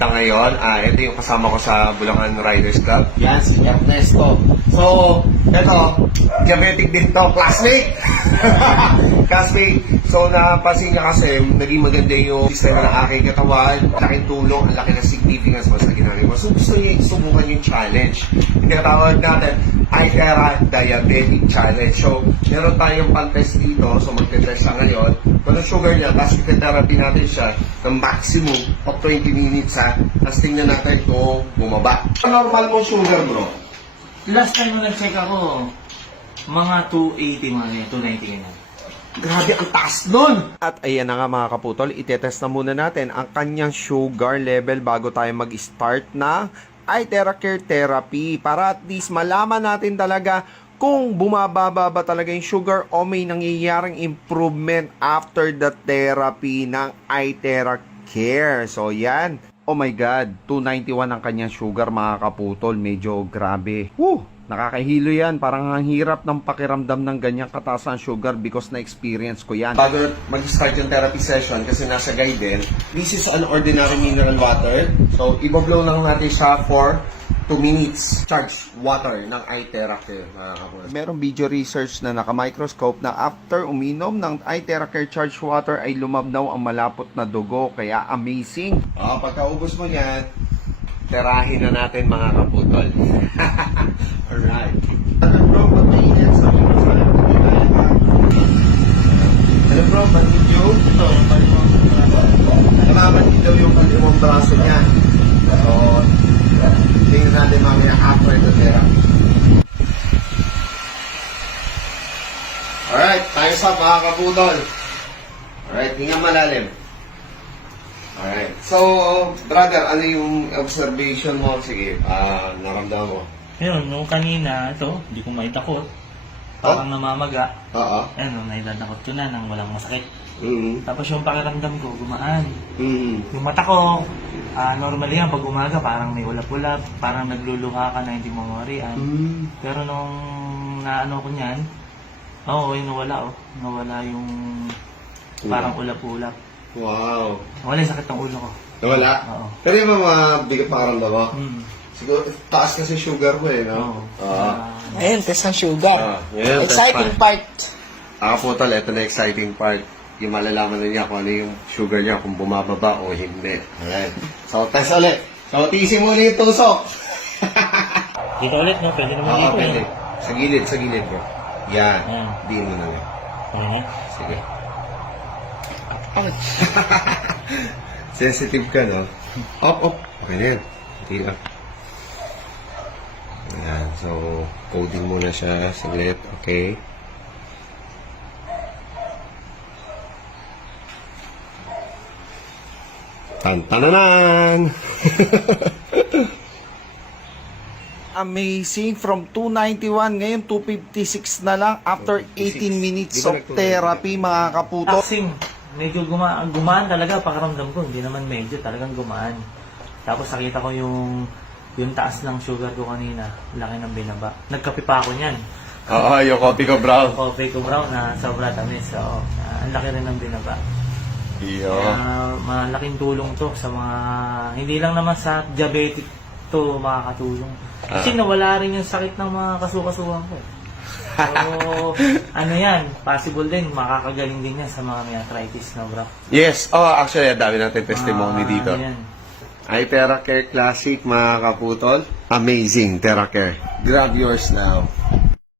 Ngayon, ito yung kasama ko sa Bulacan Riders Club. Yan, si Ernesto. So, ito, diabetic din to, classmate! Classmate. So, napansin niya kasi, naging maganda yung sistema ng aking katawan, laking tulong, ang laki ng significance mo sa ginagawa. So, gusto niya subukan yung challenge. Hindi katawag natin, iTera Diabetic Challenge. So, meron tayong pan-test dito. So, magte-test siya ngayon. Kung ang sugar niya, tapos ita-therapy natin siya ng maximum of 20 minutes ha. Tapos tingnan natin kung bumaba. Normal mong sugar, bro? Last time na nag-check ako, mga 280 mga ganyan, 290 ganyan. Grabe ang taas nun! At ayan na nga mga kaputol, itetest na muna natin ang kanyang sugar level bago tayo mag-start na iTera Care Therapy para at least malaman natin talaga kung bumababa ba talaga yung sugar o may nangyayaring improvement after the therapy ng iTera Care. So yan. Oh my God, 291 ang kanyang sugar mga kaputol. Medyo grabe. Woo! Nakakahilo yan. Parang ang hirap ng pakiramdam ng ganyang kataas ang sugar because na-experience ko yan. Bago mag-start yung therapy session, kasi nasa guide din, this is an ordinary mineral water. So, ibablow lang natin siya for 2 minutes. Charged water ng iTera Care. Merong video research na naka-microscope na after uminom ng iTera Care charged water ay lumabnaw ang malapot na dugo. Kaya amazing. Pagkaubos mo niyan, terahin na natin mga kaputol. Alright. Bro, pag-mainit sa mga hello bro, panidyo? Ito, namamanid daw yung kalimang braso niya. So, tingnan natin mamaya after the therapy. Alright, time's up mga kaputol. Alright, hinga malalim. Alright. So, brother, ano yung observation mo? Sige, naramdaman mo. Yun, nung kanina, ito, hindi ko maitakot. Parang namamaga. Oo. Ayun, nailatakot ko na nang walang masakit. Mm-hmm. Tapos yung pakiramdam ko, gumaan. Mm-hmm. Yung mata ko, normally yan, pag umaga, parang may ulap-ulap, parang nagluluha ka na hindi mo mawarian. Mm-hmm. Pero nung naano ko niyan, nawala Nawala yung parang ulap-ulap. Wow. Nawala yung sakit ng ulo ko. Nawala? Oo. Pero yung mga bigat pakiramdam mo? Hmm. Siguro, taas kasi sugar mo eh, no? Oo. Ayun, test ng sugar. Yan, Exciting part. Po tol, ito na exciting part. Yung malalaman na niya kung ano yung sugar niya, kung bumababa o hindi. Alright. So, test ulit. So, tiisin mo ulit yung tusok. Dito ulit, no? Pwede naman dito. Pwede. Sa gilid bro. Yan. Yan. Di mo na lang. Okay. Sige. Sensitive ka, no? Up. Okay na yan. Hindi lang. Ayan. So, coding muna siya. Saglit. Okay. Tan-tananan! Amazing. From 291, ngayon 256 na lang after 18 minutes of therapy, mga kaputo. Taxing. Medyo gumaan talaga pakiramdam ko. Hindi naman medyo, talagang gumaan. Tapos nakita ko yung taas ng sugar ko kanina. Laki ng binaba. Nagkape pa ako niyan. Oo, yung coffee ko brown. Coffee ko brown na sobra tamis. So, ang laki rin ng binaba. Iyo. Malaking tulong to sa mga, hindi lang naman sa diabetic to makakatulong. Kasi nawala rin yung sakit ng mga kasukasuhan ko. So, ano yan, possible din, makakagaling din yan sa mga may arthritis na bro. Yes. Actually, dami natin testimony dito. Yan. iTera Care Classic, mga kaputol. Amazing, TeraCare. Grab yours now.